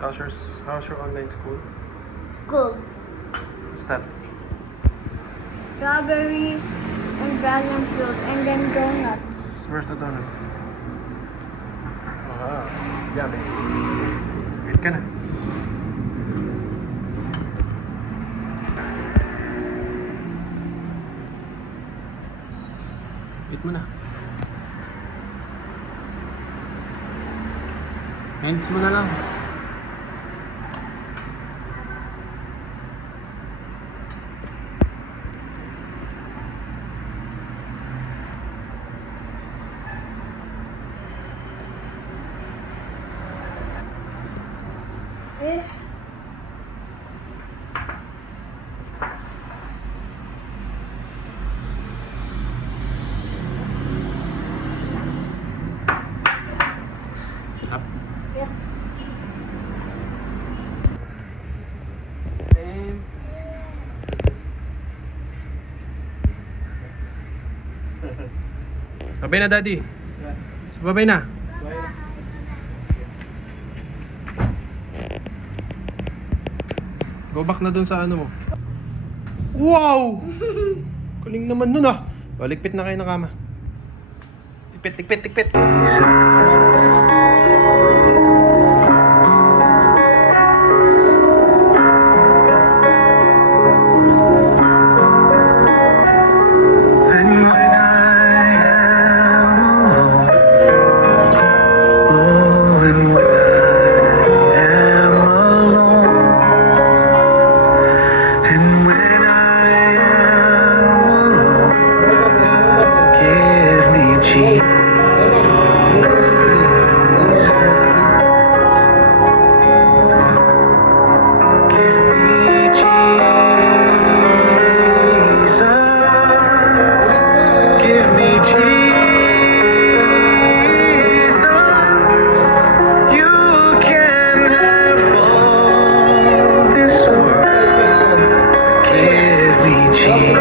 How's your online school? Good. What's that? Strawberries and dragon fruit and then donut. Where's the donut? Ah, yummy. Wait ka na. Wait mo na. Hands mo na lang. Eh. Up. Yep. Same. Sabay na, Daddy. Sabay na. Go back na dun sa ano mo. Wow! Kuling naman nun ah. O, ligpit na kayo ng kama. Ligpit. And when I am alone, oh, and when I am alone, and when I am alone, give me Jesus. Give me Jesus. Give me Jesus. You can have all this world. Give me Jesus.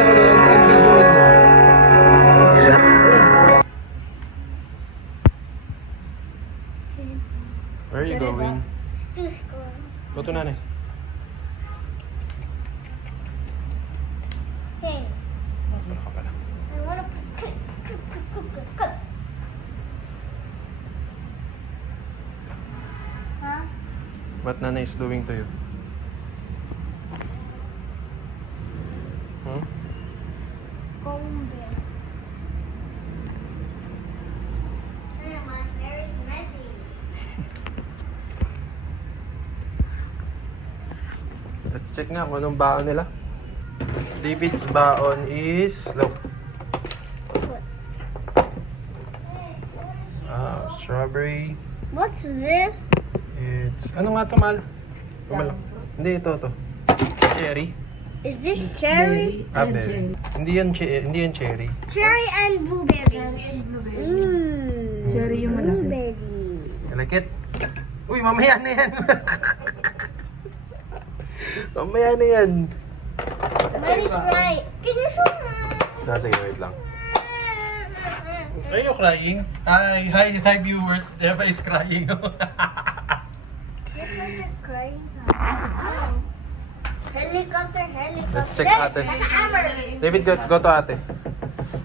Where are you going? To school. Go to nanay. Hey, Wala ka pala. I wanna cook. Huh? What nanay is doing to you? Hmm? Comb bear. Hey, my hair is messy. Let's check nga kung anong baon nila. David's baon is... Look. Strawberry. What's this? It's... Ano nga ito, Mal? Tumalak. Hindi, ito. Cherry. Is this cherry? Berry. Hindi yan cherry. Cherry and blueberry. Ooh. Cherry yung malaki. Blueberry. You like it? Uy, mamaya na yan. Mamaya na yan. Mine is right. Can you show me? Sige, wait lang. Are you crying? Hi viewers. Eva is crying. This one is crying. Helicopter. Let's check Ate's. David, go to Ate.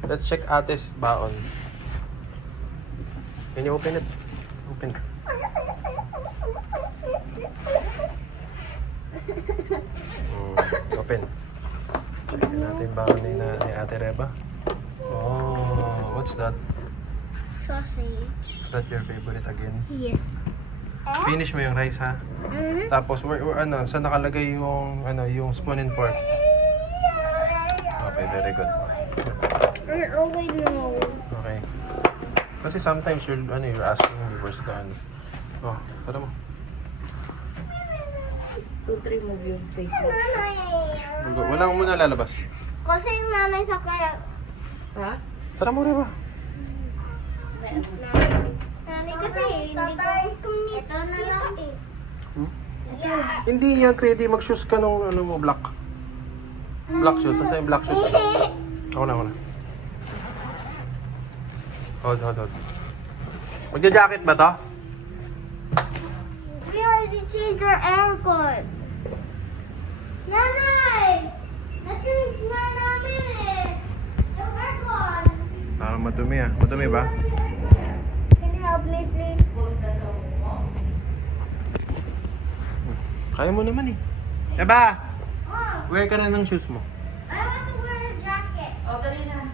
Let's check Ate's baon. Can you open it? Open. Open. Check natin baon ni Ate Reba. Oh, what's that? Sausage. Is that your favorite again? Yes. Finish mo yung rice ha. Mm-hmm. Tapos saan nakalagay yung spoon and fork? Okay, very good. Oh, wait, no. Okay. Kasi sometimes you're asking me where's the ano. Oh, tara mo. To remove yung face mask. Walang muna lalabas. Kasi yung nanay sa kaya. Ha? Sara mo rin ba? Nanay kasi hindi ko ito na lang eh. Yeah. Hindi yan pwede mag-shoes ka nung mo black. Black shoes. Sasa yung black shoes. Ako na. Hold. Magja-jacket ba to? We already to change your aircon. Nanay! Na-change na namin eh. Yung aircon. Parang madumi ah. Madumi ba? Can you help me please? Kaya mo naman eh. Eba! Oh, Wear ka na ng shoes mo. I want to wear a jacket. O, dali na.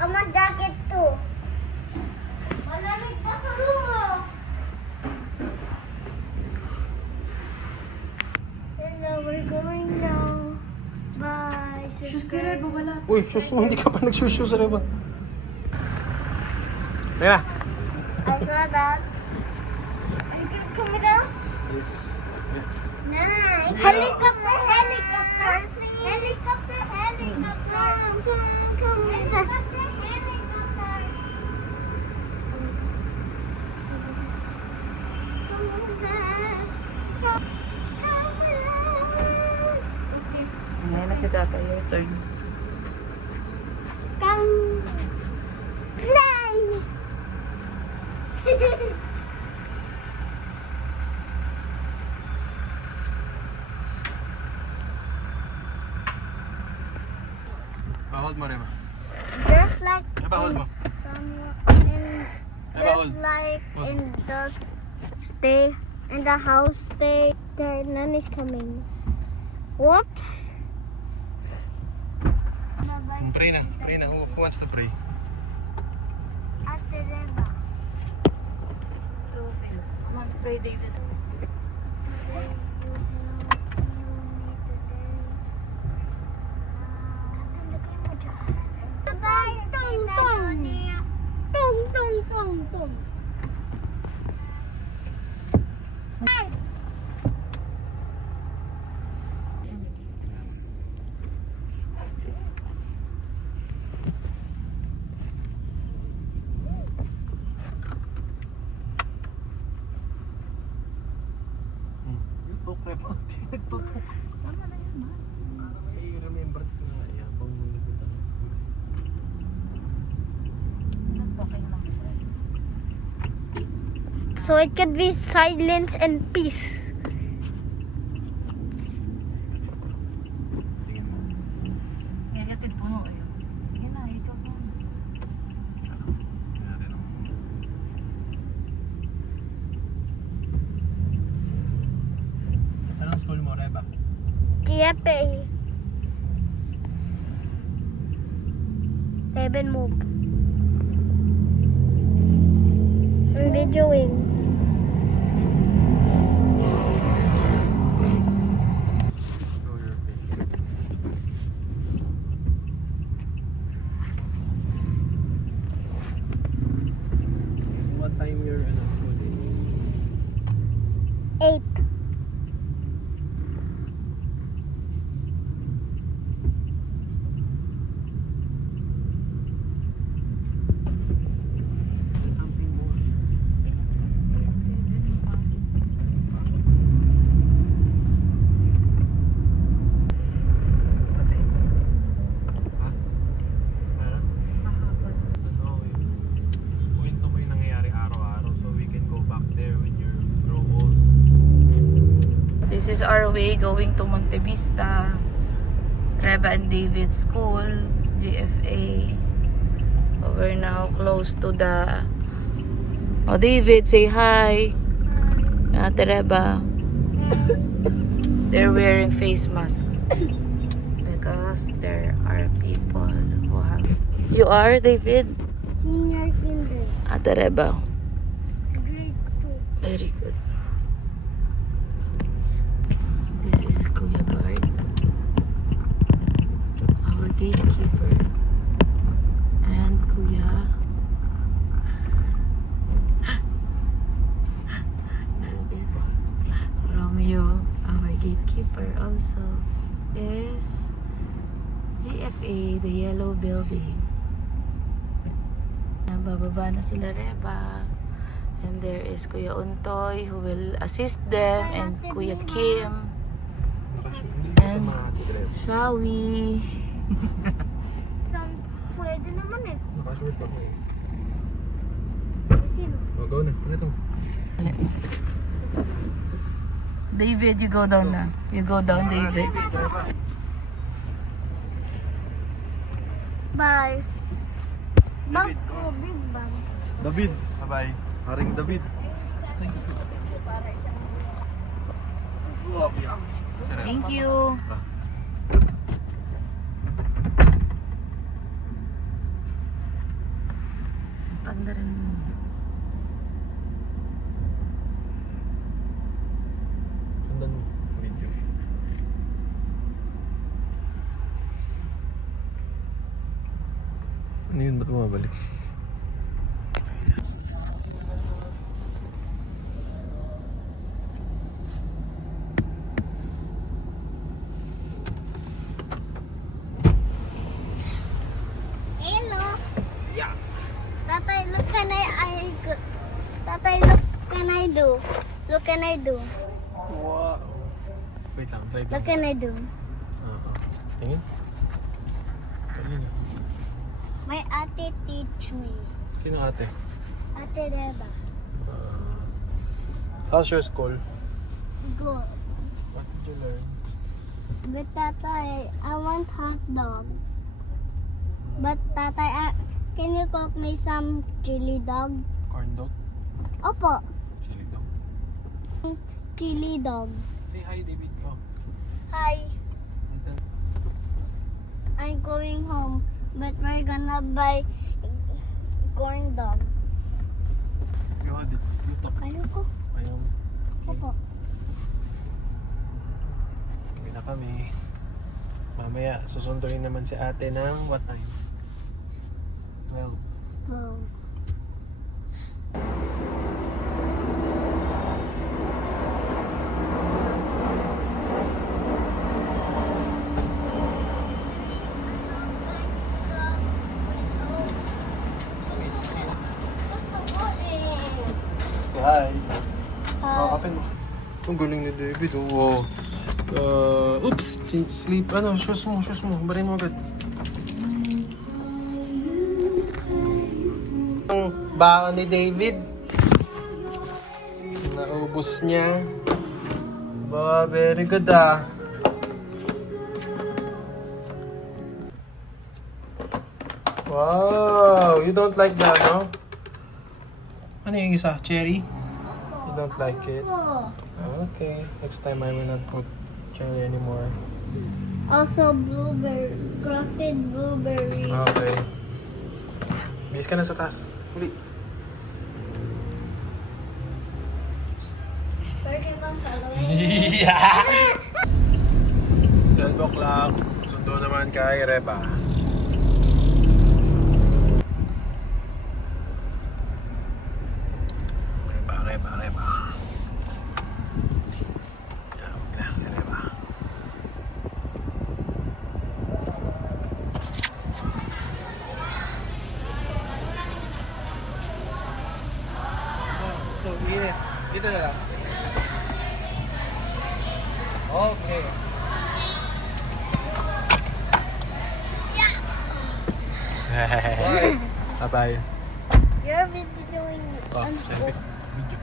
I want jacket too. Malamig pa sa room mo. And now we're going now. Bye. Shoes ka rin, wala. Uy, shoes mo. Hindi ka pa nag-shoes na ba? Teka na. I saw that. Are you coming down? Nice. Helicopter, helicopter. Helicopter, helicopter. Come, helicopter, helicopter. Ngayon na si Tata, your turn. Come. Fly. Hold mo, Reba. Just like Eba, hold mo. Eba, hold. just like in the stay in the house stay. Their nun is coming. Whoops. Pray na. Pray na. Who wants to pray? Ate Reba. Mag-pray, David. Tong tong. Tong tong tong tong. Tutok, Reba. Tutok. Tama na yun, ha? Para may remembrance na habang nagpunta ng school. So it could be silence and peace. Ngayon, puno ayun. Yan na, ikaw po. Anong school mo, Reba? Tiepe. Seven move. I'm videoing. Go your face. What time your school is? 8. Something more. Ha? Parang? Ano, kwento mo yung nangyayari araw-araw so we can go back there when you grow old. This is our way going to Monte Vista. Reba and David School, GFA. We're now close to the... Oh, David, say hi. Ate Reba. They're wearing face masks. Because there are people who have... You are, David? Senior kinder. Ate Reba. Grade 2. Very good. This is Kuya Bart, our gatekeeper, and Kuya Romeo, our gatekeeper also, is GFA, the yellow building. Bababa na sila, Reba. And there is Kuya Untoy who will assist them, and Kuya Kim, and Shawi. Pwede naman eh. Nakashort ako eh. Sino? Oh, go na. Ano ito? David, you go down na. You go down, David. Bye. Bag ko, big bag. David. Bye-bye. Haring David. Thank you. Tanda rin mo. Sundan mo. Video. Ano yun? Ba't bumabalik? Hello. Yeah. Tatay, look can Tatay, look can I do? Look can I do? Wow. Wait lang, try Look can I do? Oo. Tingin? Kanina. My ate teach me. Sino ate? Ate Reba. How's your school? Good. What did you learn? But Tatay, I want hot dog. But Tatay, can you cook me some chili dog? Corn dog? Opo, Chili dog? chili dog. Say hi, David ko. Hi, I'm going home, but we're gonna buy corn dog. Yo, dito. Kayo ko? Ayaw. Opo. Uwi na kami. Mamaya, susunduin naman si ate ng what time? 12. Wow. Say hi. Open mo. Ang galing ni David. Oh, wow. Oops! Sleep. Ano? Shoes mo. Barin mo agad. Ang baon ni David. Naubos niya. Ba, very good ah. Wow! You don't like that, no? Ano yung isa? Cherry? You don't like it? Oh. Okay. Next time I will not put cherry anymore. Also blueberry, crafted blueberry. Okay. Bis ka na sa taas. Uli. Pwede bang following? Yeah! 12 o'clock. Sundo naman kay Reba. Reba. Yan, huwag na si Reba. So, init. Dito na lang. Okay. Bye. Bye-bye. You're videoing Oh, an selfie. Video.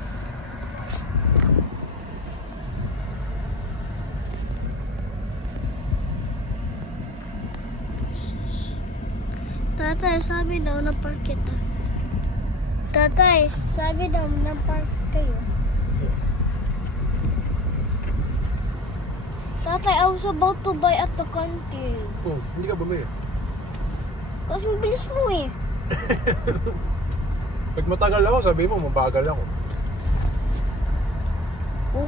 Tatay, sabi daw na park kita. Tatay, sabi daw na park kayo. Tatay, I was about to buy at the canteen. Oh, hindi ka bumili. Kasi mabilis mo eh. Pag matagal ako, sabi mo, mabagal ako.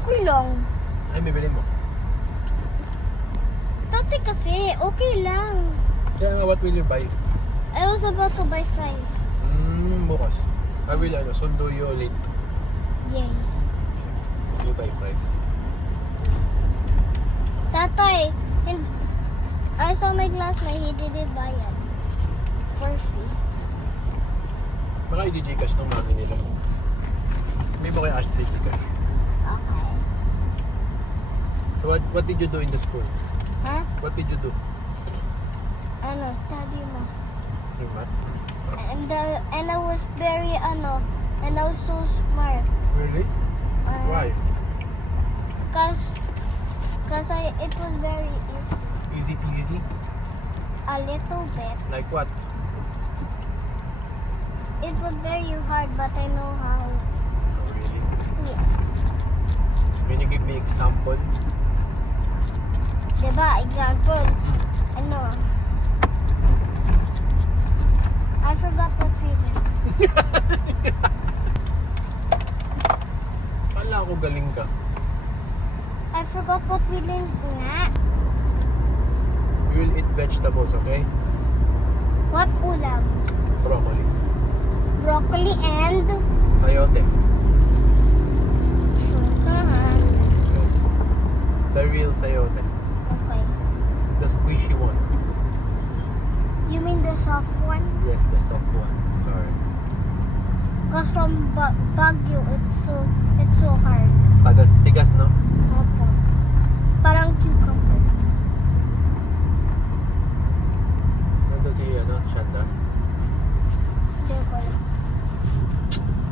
Okay lang. Ay, bibili mo. Tatay kasi, okay lang. Kaya nga, what will you buy? I was about to buy fries. Bukas. I will, sundo you late. Yay. You buy fries. Tatay, and I saw my classmate, he didn't buy it. For free. Baka i-Gcash ng mami nila. May ba kayo Ashley Gcash? Okay. So what did you do in the school? Huh? What did you do? Study math. In math? And I was very, and I was so smart. Really? Why? Because because it was very easy. Easy peasy? A little bit. Like what? It was very hard, but I know how. Oh, really? Yes. Can you give me example? Diba? Example. Ano? I forgot what we did. Kala ko galing ka. I forgot what we did nga. We will eat vegetables, okay? What ulam? Broccoli. Broccoli and Sayote. shrimp. Yes. The real sayote. Okay. The squishy one. You mean the soft one? Yes, the soft one. Sorry. Cause from Baguio, it's so hard. Tigas, no? Opo. Parang cucumber. Nandun si, Shanda. Hindi ko alam.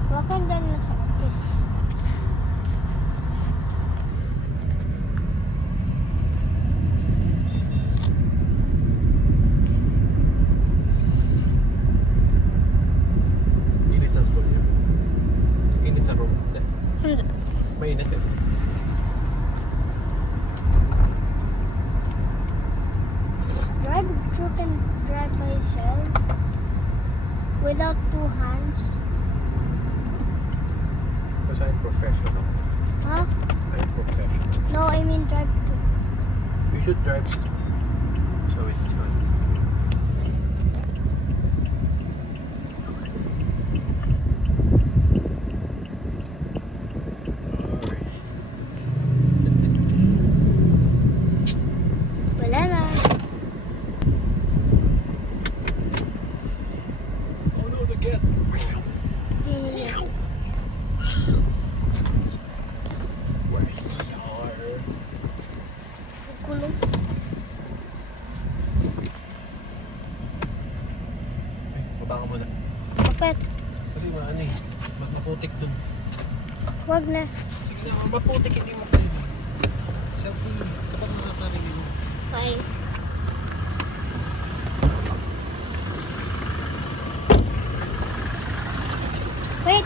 Wag kang dyan na sa office. Init sa school niya. Init sa room. Hindi. Hindi. Mainit eh. Drive a truck and drive myself without two hands. Because I'm professional. Huh? I'm professional. No, I mean drive truck. You should drive. So it's fun. Alright. Wala na. Oh no, the cat. Where's the car? Kulong. Ay, baba ka muna. Kapit. Kasi maano eh. Maputik dun. Wag na. Sige na, maputik hindi mo pwede. Selfie. Kapag makakarinig mo. Okay. Wait.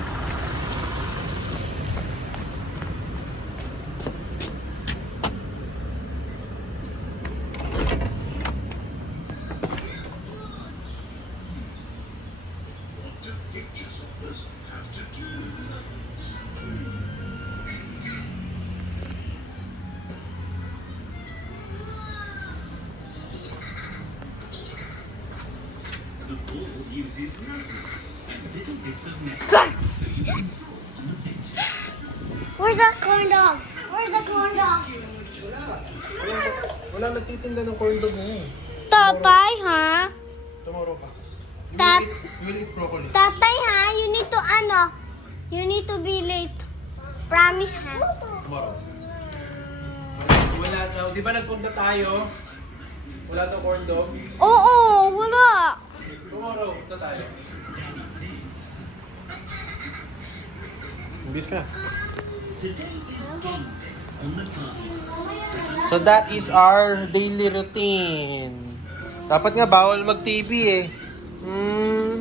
Where's that corn dog? Where's the corn dog? Wala nagtitinda ng corn dog mo. Tatay, ha? Tomorrow pa. Tat- You will eat broccoli. Tatay, ha? You need to be late. Promise, ha? Tomorrow. Wala daw. Di ba nagpunta tayo? Wala daw corn dog. Oo, wala. Tomorrow, punta tayo. Imbis ka. So that is our daily routine. Dapat nga bawal mag-TV eh.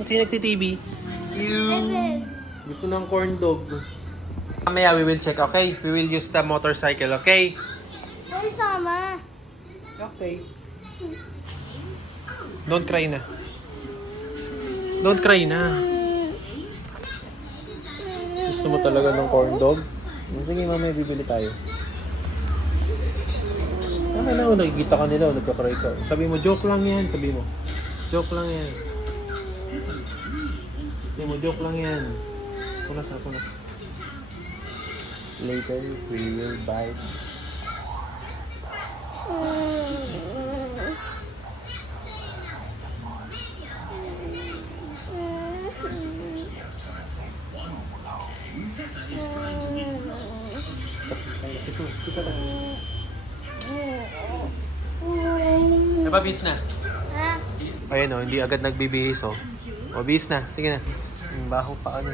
Sino nagti-TV? David. Gusto ng corn dog. Mamaya we will check, okay? We will use the motorcycle, okay? Hoy, sama. Okay. Don't cry na. Don't cry na. Gusto mo talaga ng corn dog? Sige, mamaya bibili tayo. Tama na, nakikita ka nila, nagkakry ka. Sabi mo, joke lang yan. Sabi mo, joke lang yan. Sabi mo, joke lang yan. Punas na, punas. Later, we will buy. Napabis na. Ha? Ayun o, hindi agad nagbibihis o. O, bis na. Sige na. Baho pa ano.